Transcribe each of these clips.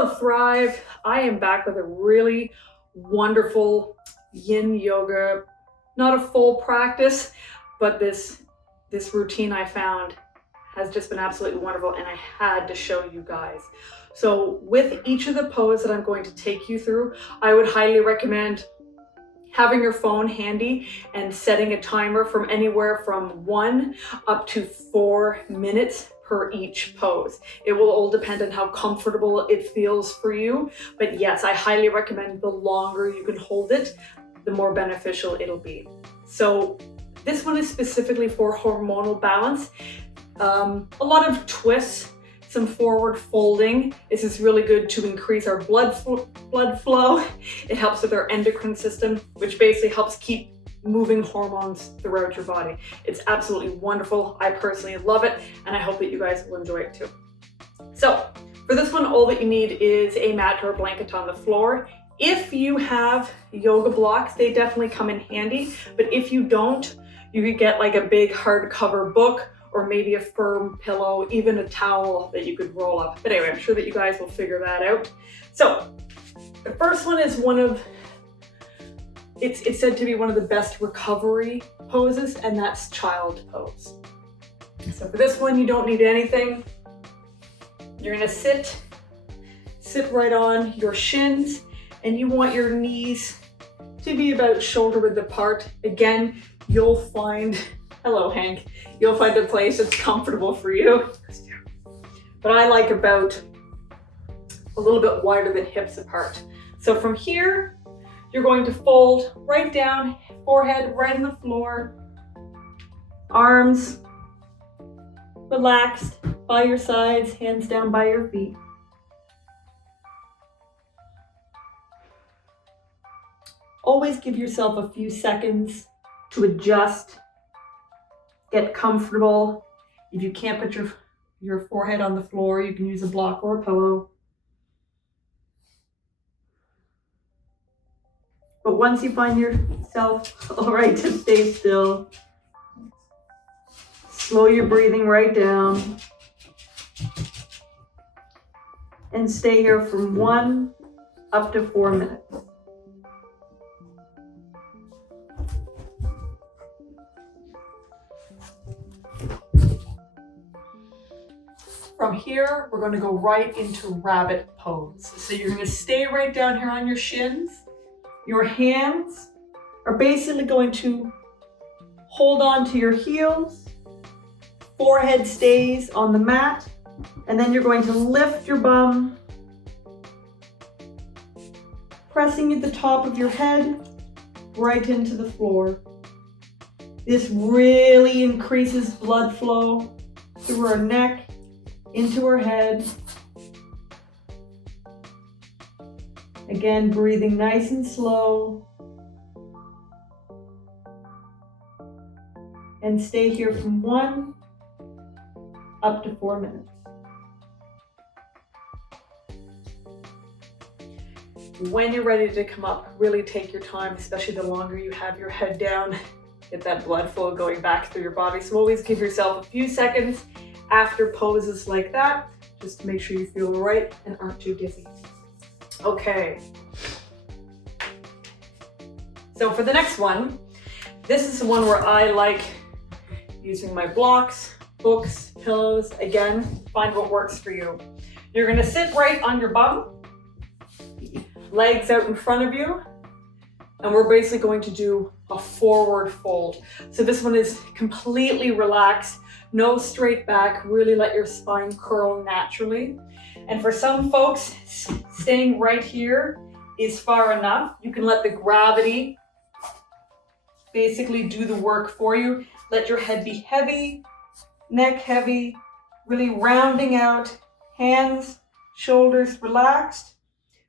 Hello Thrive, I am back with a really wonderful yin yoga, not a full practice, but this routine I found has just been absolutely wonderful and I had to show you guys. So with each of the poses that I'm going to take you through, I would highly recommend having your phone handy and setting a timer from anywhere from 1 up to 4 minutes per each pose. It will all depend on how comfortable it feels for you. But yes, I highly recommend the longer you can hold it, the more beneficial it'll be. So this one is specifically for hormonal balance. A lot of twists, some forward folding. This is really good to increase our blood flow. It helps with our endocrine system, which basically helps keep moving hormones throughout your body. It's absolutely wonderful. I personally love it, and I hope that you guys will enjoy it too. So for this one, all that you need is a mat or a blanket on the floor. If you have yoga blocks, they definitely come in handy, but if you don't, you could get like a big hardcover book or maybe a firm pillow, even a towel that you could roll up. But anyway, I'm sure that you guys will figure that out. So the first one is it's said to be one of the best recovery poses, and that's child pose. So for this one, you don't need anything. You're gonna sit right on your shins, and you want your knees to be about shoulder width apart. Again, you'll find, hello Hank, you'll find a place that's comfortable for you. But I like about a little bit wider than hips apart. So from here, you're going to fold right down, forehead right on the floor, arms relaxed by your sides, hands down by your feet. Always give yourself a few seconds to adjust, get comfortable. If you can't put your forehead on the floor, you can use a block or a pillow. But once you find yourself all right to stay still, slow your breathing right down and stay here from 1 up to 4 minutes. From here, we're going to go right into rabbit pose. So you're going to stay right down here on your shins. Your hands are basically going to hold on to your heels. Forehead stays on the mat. And then you're going to lift your bum, pressing at the top of your head right into the floor. This really increases blood flow through our neck, into our head. Again, breathing nice and slow. And stay here from 1 up to 4 minutes. When you're ready to come up, really take your time, especially the longer you have your head down, get that blood flow going back through your body. So always give yourself a few seconds after poses like that, just to make sure you feel right and aren't too dizzy. Okay. So for the next one, this is the one where I like using my blocks, books, pillows. Again, find what works for you. You're gonna sit right on your bum, legs out in front of you, and we're basically going to do a forward fold. So this one is completely relaxed, no straight back, really let your spine curl naturally. And for some folks, staying right here is far enough. You can let the gravity basically do the work for you. Let your head be heavy, neck heavy, really rounding out, hands, shoulders relaxed.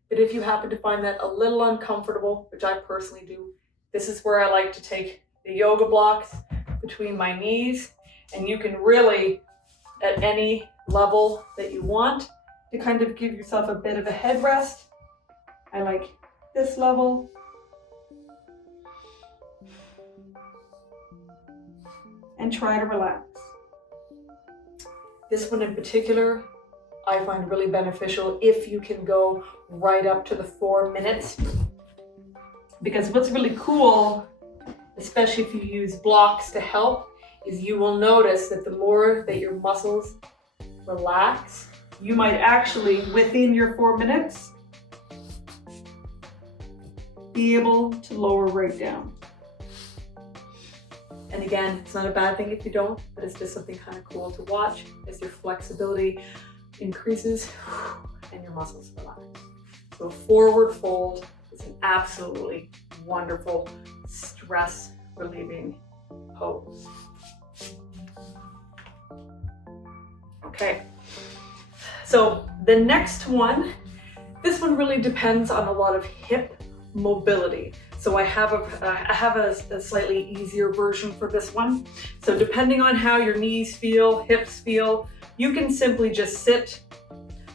But if you happen to find that a little uncomfortable, which I personally do, this is where I like to take the yoga blocks between my knees, and you can really, at any level that you want, to kind of give yourself a bit of a headrest. I like this level. And try to relax. This one in particular I find really beneficial if you can go right up to the 4 minutes. Because what's really cool, especially if you use blocks to help, is you will notice that the more that your muscles relax, you might actually, within your 4 minutes, be able to lower right down. And again, it's not a bad thing if you don't, but it's just something kind of cool to watch as your flexibility increases and your muscles relax. So forward fold is an absolutely wonderful stress relieving pose. Okay, so the next one, this one really depends on a lot of hip mobility. So I have a slightly easier version for this one. So depending on how your knees feel, hips feel, you can simply just sit,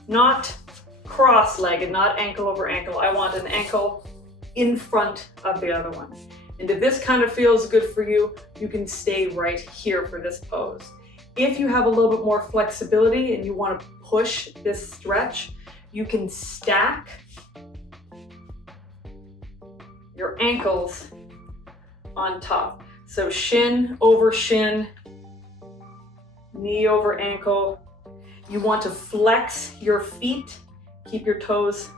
not cross-legged, not ankle over ankle. I want an ankle in front of the other one. And if this kind of feels good for you, you can stay right here for this pose. If you have a little bit more flexibility and you want to push this stretch, you can stack your ankles on top. So shin over shin, knee over ankle. You want to flex your feet, keep your toes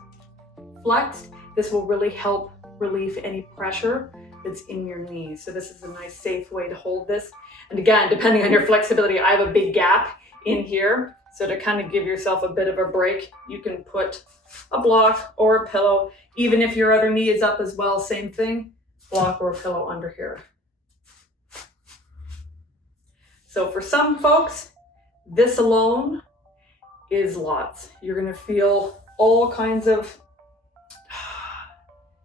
flexed. This will really help relieve any pressure that's in your knees. So this is a nice safe way to hold this. And again, depending on your flexibility, I have a big gap in here. So to kind of give yourself a bit of a break, you can put a block or a pillow. Even if your other knee is up as well, same thing, block or a pillow under here. So for some folks, this alone is lots. You're gonna feel all kinds of,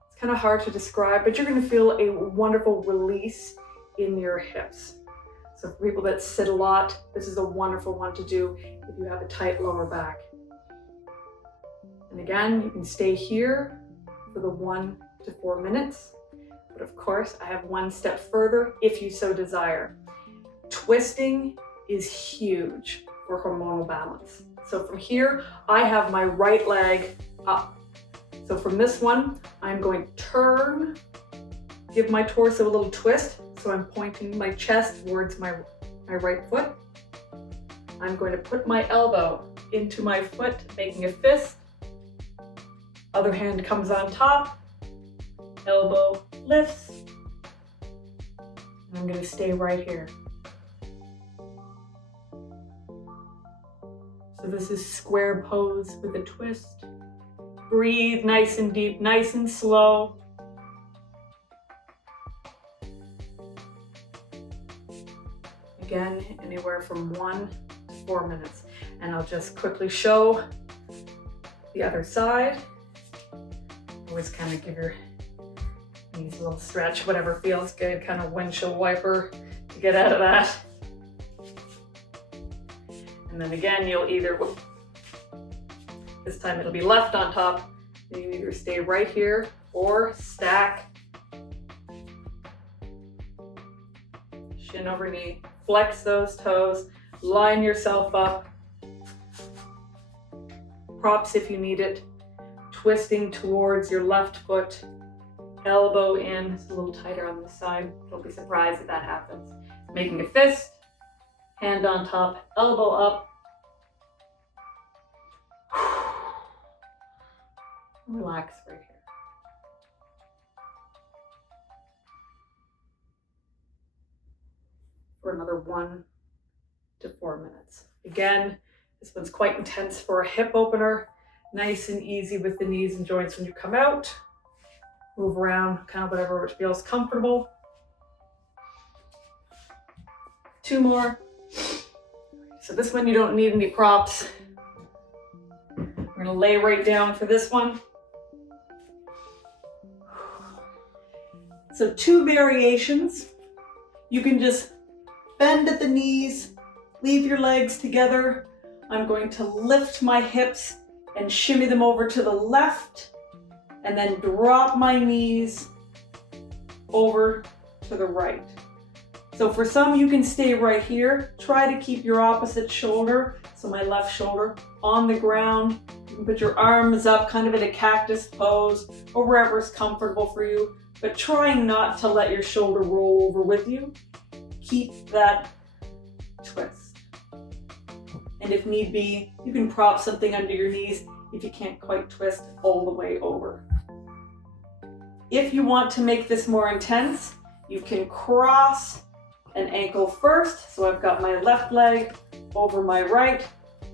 it's kind of hard to describe, but you're gonna feel a wonderful release in your hips. So for people that sit a lot, this is a wonderful one to do if you have a tight lower back. And again, you can stay here for the 1 to 4 minutes. But of course, I have one step further if you so desire. Twisting is huge for hormonal balance. So from here, I have my right leg up. So from this one, I'm going to turn, give my torso a little twist. So I'm pointing my chest towards my right foot. I'm going to put my elbow into my foot, making a fist. Other hand comes on top, elbow lifts. And I'm going to stay right here. So this is square pose with a twist. Breathe nice and deep, nice and slow. Again, anywhere from 1 to 4 minutes. And I'll just quickly show the other side. Always kind of give your knees a little stretch, whatever feels good, kind of windshield wiper to get out of that. And then again, you'll either, this time it'll be left on top, and you either stay right here or stack, shin over knee, flex those toes, line yourself up, props if you need it, twisting towards your left foot, elbow in, it's a little tighter on this side, don't be surprised if that happens. Making a fist, hand on top, elbow up. Relax right here. For another 1 to 4 minutes. Again, this one's quite intense for a hip opener. Nice and easy with the knees and joints when you come out. Move around, kind of whatever feels comfortable. 2 more. So this one you don't need any props. We're gonna lay right down for this one. So 2 variations. You can just bend at the knees, leave your legs together. I'm going to lift my hips and shimmy them over to the left, and then drop my knees over to the right. So for some, you can stay right here. Try to keep your opposite shoulder, so my left shoulder, on the ground. You can put your arms up kind of in a cactus pose or wherever is comfortable for you, but trying not to let your shoulder roll over with you. Keep that twist. And if need be, you can prop something under your knees if you can't quite twist all the way over. If you want to make this more intense, you can cross an ankle first. So I've got my left leg over my right,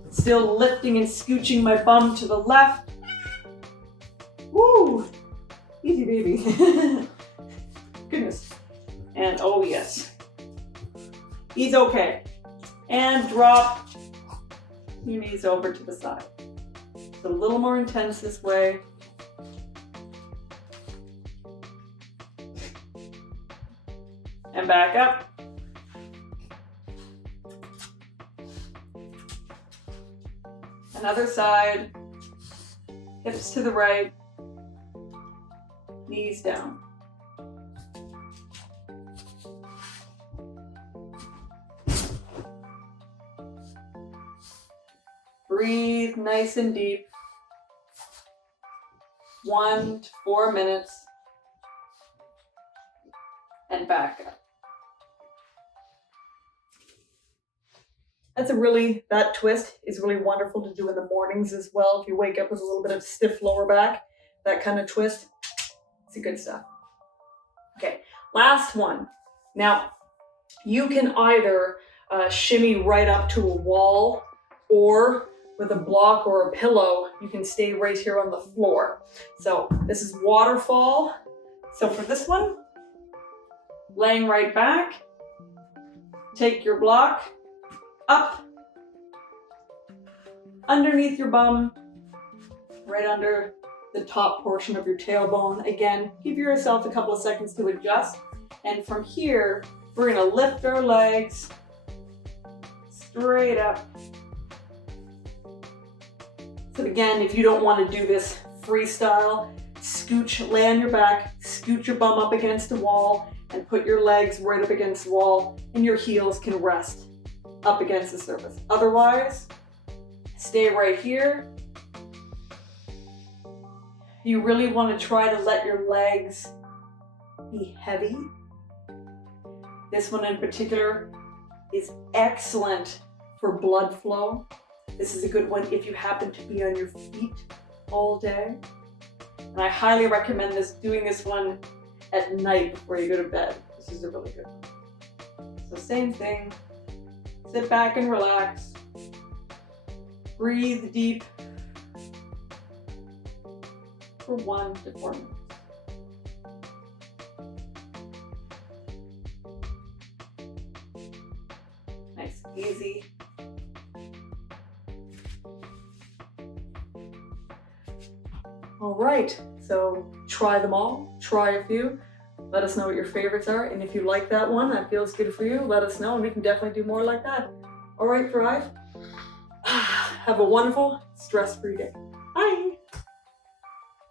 still lifting and scooching my bum to the left. Woo! Easy baby. Goodness. And oh yes. He's okay. And drop your knees over to the side. It's a little more intense this way. And back up. Another side. Hips to the right. Knees down. Breathe nice and deep. 1 to 4 minutes. And back up. That twist is really wonderful to do in the mornings as well. If you wake up with a little bit of stiff lower back, that kind of twist, it's a good stuff. Okay, last one. Now, you can either shimmy right up to a wall, or with a block or a pillow, you can stay right here on the floor. So this is waterfall. So for this one, laying right back, take your block up, underneath your bum, right under the top portion of your tailbone. Again, give yourself a couple of seconds to adjust. And from here, we're gonna lift our legs straight up. So again, if you don't want to do this freestyle, scooch, lay on your back, scoot your bum up against the wall, and put your legs right up against the wall, and your heels can rest up against the surface. Otherwise, stay right here. You really want to try to let your legs be heavy. This one in particular is excellent for blood flow. This is a good one if you happen to be on your feet all day. And I highly recommend doing this one at night before you go to bed. This is a really good one. So same thing, sit back and relax. Breathe deep for 1 to 4 minutes. Nice, easy. All right, so try them all, try a few. Let us know what your favorites are. And if you like that one, that feels good for you, let us know and we can definitely do more like that. All right, Thrive. Have a wonderful, stress-free day.